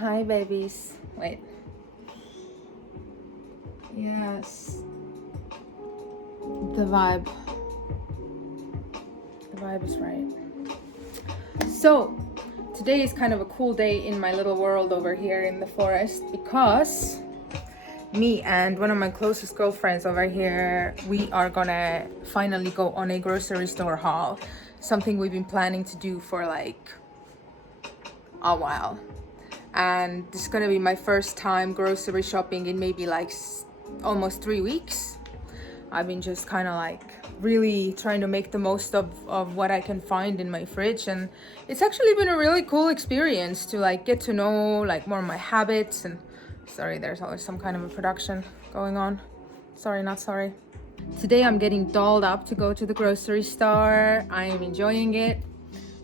Hi, babies. Wait. Yes. The vibe. The vibe is right. So, today is kind of a cool day in my little world over here in the forest because me and one of my closest girlfriends over here, we are gonna finally go on a grocery store haul. Something we've been planning to do for like a while. And this is gonna be my first time grocery shopping in maybe like almost 3 weeks. I've been just kind of like really trying to make the most of what I can find in my fridge, and it's actually been a really cool experience to like get to know like more of my habits. And sorry, there's always some kind of a production going on. Sorry, not sorry. Today I'm getting dolled up to go to the grocery store. I am enjoying it.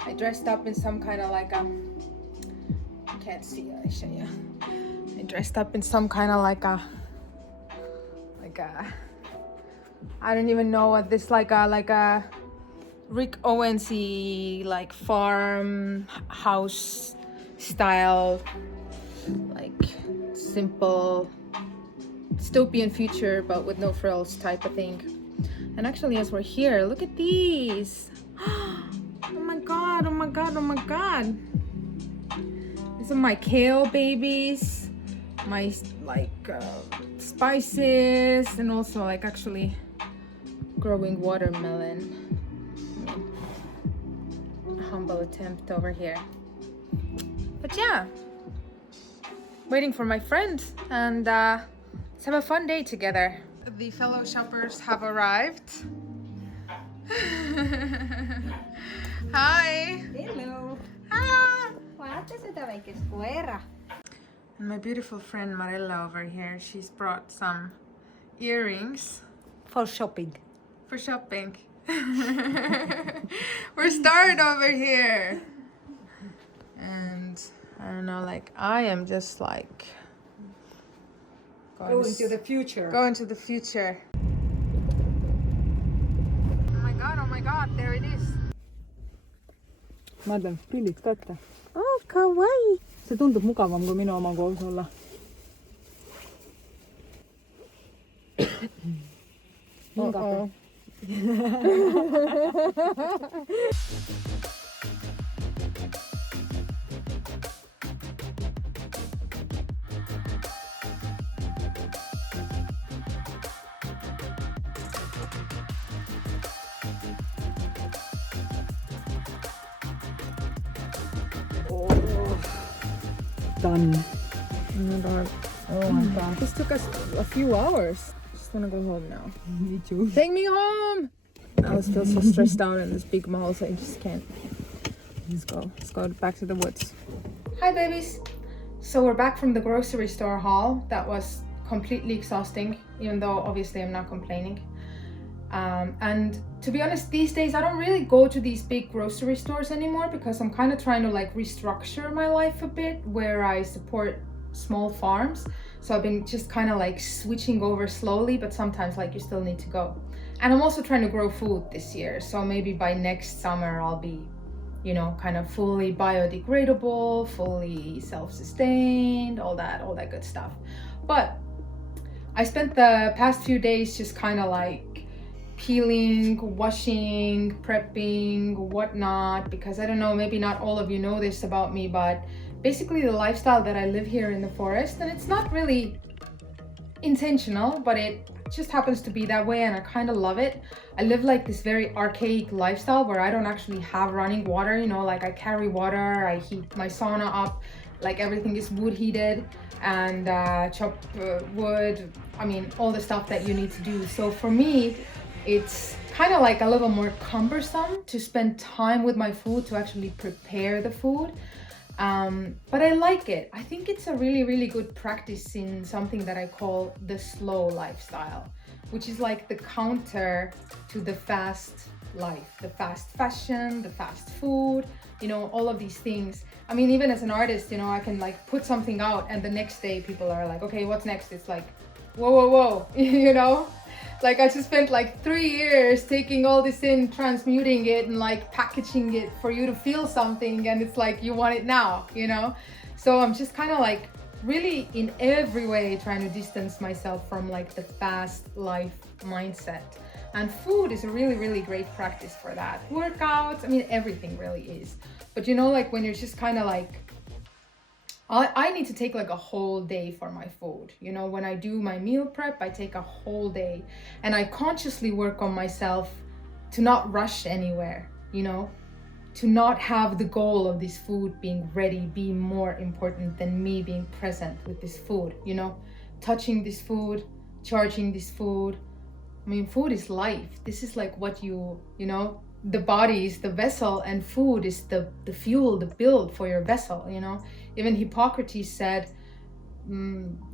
I dressed up in some kind of like can't see, I show you. I dressed up in some kind of like a I don't even know what this like a Rick Owensy like farm house style, like simple dystopian future but with no frills type of thing. And actually, as we're here, look at these. Oh my god, oh my god, oh my god. These are my kale babies, my like spices, and also like actually growing watermelon. A humble attempt over here. But yeah, waiting for my friend, and let's have a fun day together. The fellow shoppers have arrived. Hi. Hello. Ah. Vaata sitä väikes koira. And my beautiful friend Marella over here, she's brought some earrings For shopping. for shopping. We're started over here. And I don't know, like I am just like Going to the future. Going to the future. Oh my god, there it is. Ma arvan, prillid kätte. Oh, kawaii. See tundub mugavam kui minu oma, kui aus olla. Uh-oh. Done. Oh my god. Oh my god. This took us a few hours. Just wanna go home now. Me too. Take me home! I was still so stressed out in this big mall, so I just can't. Let's go back to the woods. Hi babies! So we're back from the grocery store haul. That was completely exhausting, even though obviously I'm not complaining. And to be honest, these days I don't really go to these big grocery stores anymore because I'm kind of trying to like restructure my life a bit where I support small farms. So I've been just kind of like switching over slowly, but sometimes like you still need to go. And I'm also trying to grow food this year. So maybe by next summer I'll be, you know, kind of fully biodegradable, fully self-sustained, all that good stuff. But I spent the past few days just kind of like peeling, washing, prepping, whatnot, because I don't know, maybe not all of you know this about me, but basically the lifestyle that I live here in the forest, and it's not really intentional, but it just happens to be that way, and I kind of love it. I live like this very archaic lifestyle where I don't actually have running water, you know, like I carry water, I heat my sauna up, like everything is wood heated, and chop wood, I mean all the stuff that you need to do. So for me, it's kind of like a little more cumbersome to spend time with my food, to actually prepare the food. But I like it. I think it's a really, really good practice in something that I call the slow lifestyle, which is like the counter to the fast life, the fast fashion, the fast food, you know, all of these things. I mean, even as an artist, you know, I can like put something out and the next day people are like, okay, what's next? It's like, whoa, you know? Like I just spent like 3 years taking all this in, transmuting it and like packaging it for you to feel something, and it's like you want it now, you know? So I'm just kind of like really in every way trying to distance myself from like the fast life mindset. And food is a really great practice for that. Workouts, I mean, everything really is. But you know, like when you're just kind of like, I need to take like a whole day for my food. You know, when I do my meal prep, I take a whole day and I consciously work on myself to not rush anywhere, you know, to not have the goal of this food being ready be more important than me being present with this food, you know, touching this food, charging this food. I mean, food is life. This is like what you know, the body is the vessel and food is the fuel, the build for your vessel, you know. Even Hippocrates said,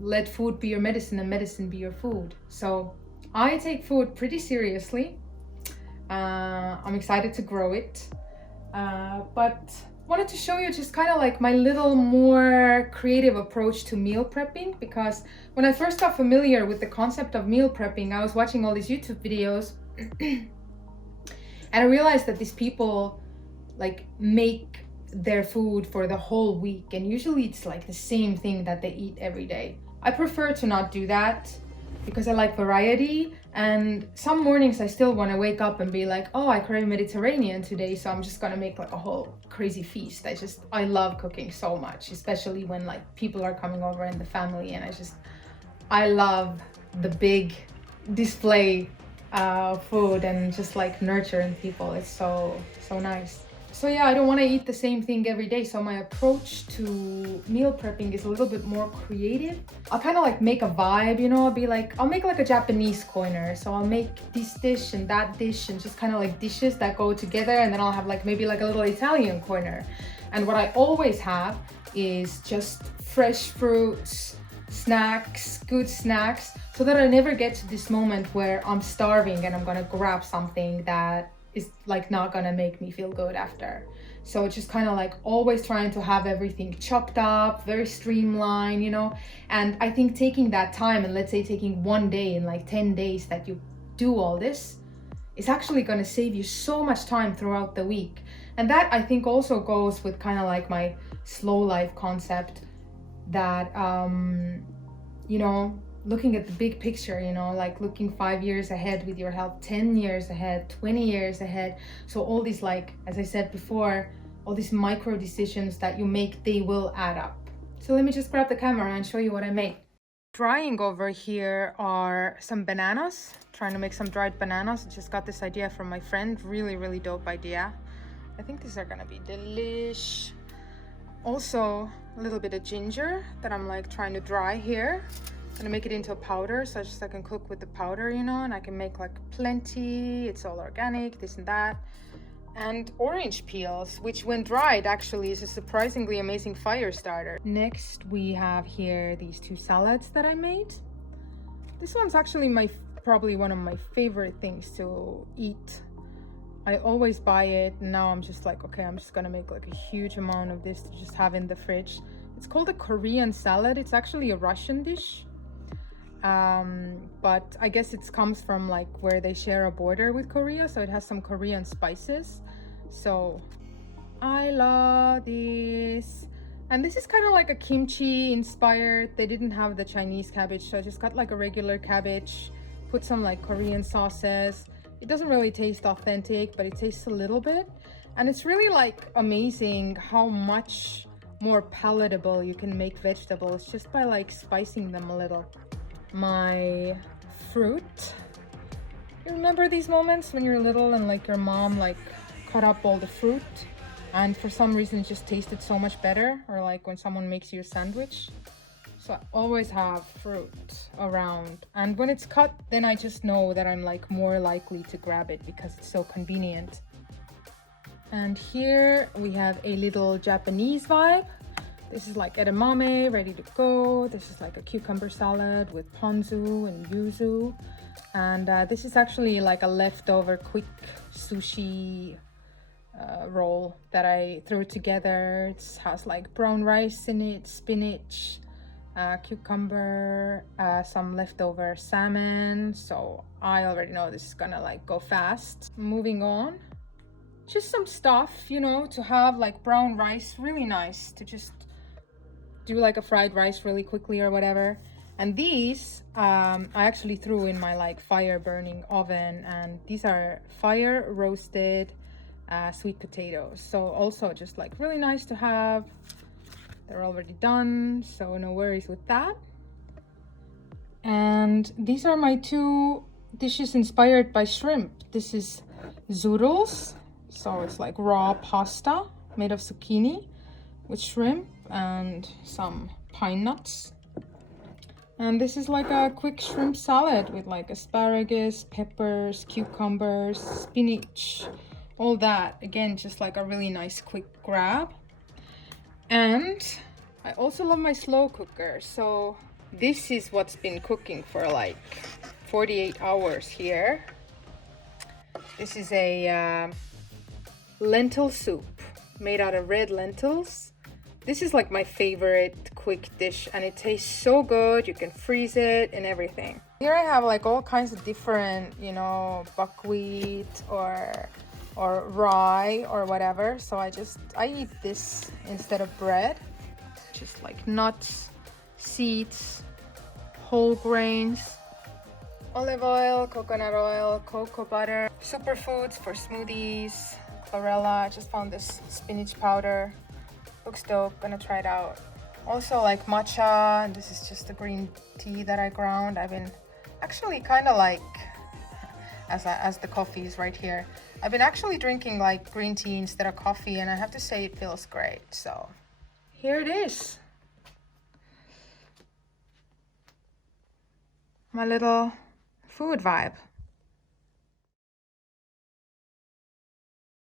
let food be your medicine and medicine be your food. So I take food pretty seriously. I'm excited to grow it. But wanted to show you just kind of like my little more creative approach to meal prepping, because when I first got familiar with the concept of meal prepping, I was watching all these YouTube videos and I realized that these people like make their food for the whole week, and usually it's like the same thing that they eat every day. I prefer to not do that because I like variety, and some mornings I still want to wake up and be like, oh, I crave Mediterranean today, so I'm just gonna make like a whole crazy feast. I love cooking so much, especially when like people are coming over in the family, and I love the big display food and just like nurturing people. It's so nice. So yeah, I don't want to eat the same thing every day. So my approach to meal prepping is a little bit more creative. I'll kind of like make a vibe, you know, I'll make like a Japanese corner. So I'll make this dish and that dish and just kind of like dishes that go together. And then I'll have like maybe like a little Italian corner. And what I always have is just fresh fruits, snacks, good snacks, so that I never get to this moment where I'm starving and I'm gonna grab something that is like not gonna make me feel good after. So it's just kind of like always trying to have everything chopped up, very streamlined, you know. And I think taking that time, and let's say taking one day in like 10 days that you do all this, is actually gonna save you so much time throughout the week. And that I think also goes with kind of like my slow life concept, that you know, looking at the big picture, you know, like looking 5 years ahead with your health, 10 years ahead, 20 years ahead. So all these, like, as I said before, all these micro decisions that you make, they will add up. So let me just grab the camera and show you what I made. Drying over here are some bananas, trying to make some dried bananas. I just got this idea from my friend, really dope idea. I think these are gonna be delish. Also a little bit of ginger that I'm like trying to dry here. I'm gonna make it into a powder, so I can cook with the powder, you know, and I can make like plenty. It's all organic, this and that. And orange peels, which when dried actually is a surprisingly amazing fire starter. Next we have here these 2 salads that I made. This one's actually probably one of my favorite things to eat. I always buy it, and now I'm just like, okay, I'm just gonna make like a huge amount of this to just have in the fridge. It's called a Korean salad. It's actually a Russian dish. But I guess it comes from like where they share a border with Korea, so it has some Korean spices. So I love this. And this is kind of like a kimchi inspired. They didn't have the Chinese cabbage, so I just got like a regular cabbage, put some like Korean sauces. It doesn't really taste authentic, but it tastes a little bit. And it's really like amazing how much more palatable you can make vegetables just by like spicing them a little. My fruit. You remember these moments when you're little and like your mom like cut up all the fruit and for some reason it just tasted so much better, or like when someone makes you a sandwich? So I always have fruit around, and when it's cut, then I just know that I'm like more likely to grab it because it's so convenient. And here we have a little Japanese vibe. This is like edamame, ready to go. This is like a cucumber salad with ponzu and yuzu. And this is actually like a leftover quick sushi roll that I threw together. It has like brown rice in it, spinach, cucumber, some leftover salmon. So I already know this is gonna like go fast. Moving on, just some stuff, you know, to have like brown rice, really nice to just do like a fried rice really quickly or whatever. And these I actually threw in my like fire burning oven, and these are fire roasted sweet potatoes. So also just like really nice to have. They're already done, so no worries with that. And these are my two dishes inspired by shrimp. This is zoodles, so it's like raw pasta made of zucchini with shrimp and some pine nuts. And this is like a quick shrimp salad with like asparagus, peppers, cucumbers, spinach, all that. Again, just like a really nice quick grab. And I also love my slow cooker. So this is what's been cooking for like 48 hours here. This is a lentil soup made out of red lentils. This is like my favorite quick dish, and it tastes so good. You can freeze it and everything. Here I have like all kinds of different, you know, buckwheat or rye or whatever. So I eat this instead of bread. Just like nuts, seeds, whole grains, olive oil, coconut oil, cocoa butter, superfoods for smoothies, chlorella. I just found this spinach powder. Looks dope, gonna try it out. Also like matcha, and this is just the green tea that I ground. I've been actually kind of like, as the coffee is right here, I've been actually drinking like green tea instead of coffee, and I have to say it feels great. So here it is. My little food vibe.